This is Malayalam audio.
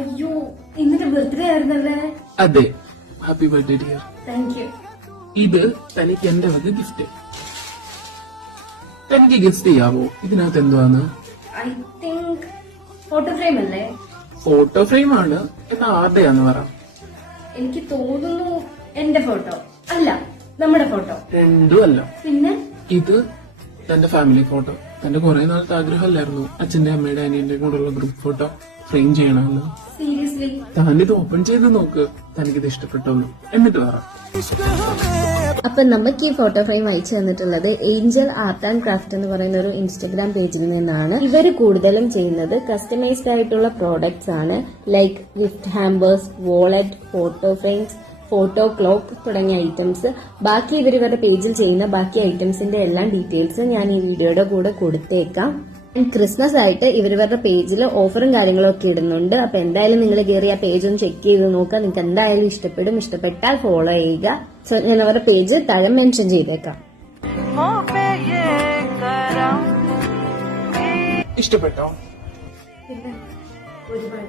അയ്യോ, ഇന്നലെ ബർത്ത്ഡേ ആയിരുന്നല്ലേ? അതെ, happy birthday dear. Thank you. ഇത് തനിക്ക് എന്റെ വക ഗിഫ്റ്റ്. തനിക്ക് ഗിഫ്റ്റ് ചെയ്യാവോ ഇതിനകത്ത് എന്തുവാന്ന്? ഐ തിങ്ക് ഫോട്ടോ ഫ്രെയിം അല്ലേ? ഫോട്ടോ ഫ്രെയിം ആണ്. എന്നാ ആരുടെയാന്ന് പറ. എനിക്ക് തോന്നുന്നു എന്റെ ഫോട്ടോ അല്ല, നമ്മുടെ ഫോട്ടോ. രണ്ടും അല്ല. പിന്നെ ഇത് തന്റെ ഫാമിലി ഫോട്ടോ. തന്റെ കുറെ നാളത്തെ ആഗ്രഹമല്ലായിരുന്നു അച്ഛന്റെ അമ്മയുടെ അനിയന്റെ കൂടെയുള്ള ഗ്രൂപ്പ് ഫോട്ടോ ഫ്രെയിം ചെയ്യണമെന്ന്? സീരിയസ്ലി? താനിത് ഓപ്പൺ ചെയ്ത് നോക്ക്, തനിക്കിത് ഇഷ്ടപ്പെട്ടോളൂ, എന്നിട്ട് പറ. അപ്പൊ നമുക്ക് ഈ ഫോട്ടോ ഫ്രെയിം അയച്ചു തന്നിട്ടുള്ളത് ഏഞ്ചൽ ആർട്ട് ആൻഡ് ക്രാഫ്റ്റ് എന്ന് പറയുന്ന ഒരു ഇൻസ്റ്റഗ്രാം പേജിൽ നിന്നാണ്. ഇവർ കൂടുതലും ചെയ്യുന്നത് കസ്റ്റമൈസ്ഡ് ആയിട്ടുള്ള പ്രോഡക്ട്സ് ആണ്. Like gift hampers, wallet, photo frames, photo clock തുടങ്ങിയ ഐറ്റംസ്. ബാക്കി ഇവരുടെ പേജിൽ ചെയ്യുന്ന ബാക്കി ഐറ്റംസിന്റെ എല്ലാം ഡീറ്റെയിൽസ് ഞാൻ ഈ വീഡിയോയുടെ കൂടെ കൊടുത്തേക്കാം. ക്രിസ്മസ് ആയിട്ട് ഇവരുടെ പേജിൽ ഓഫറും കാര്യങ്ങളും ഒക്കെ ഇടുന്നുണ്ട്. അപ്പൊ എന്തായാലും നിങ്ങൾ കയറി ആ പേജ് ഒന്ന് ചെക്ക് ചെയ്ത് നോക്കുക. നിങ്ങൾക്ക് എന്തായാലും ഇഷ്ടപ്പെടും. ഇഷ്ടപ്പെട്ടാൽ ഫോളോ ചെയ്യുക. സോ ഞാൻ അവരുടെ പേജ് താഴെ മെൻഷൻ ചെയ്തേക്കാം. ഇഷ്ടപ്പെട്ടോ? പിന്നെ ഒരുപാട്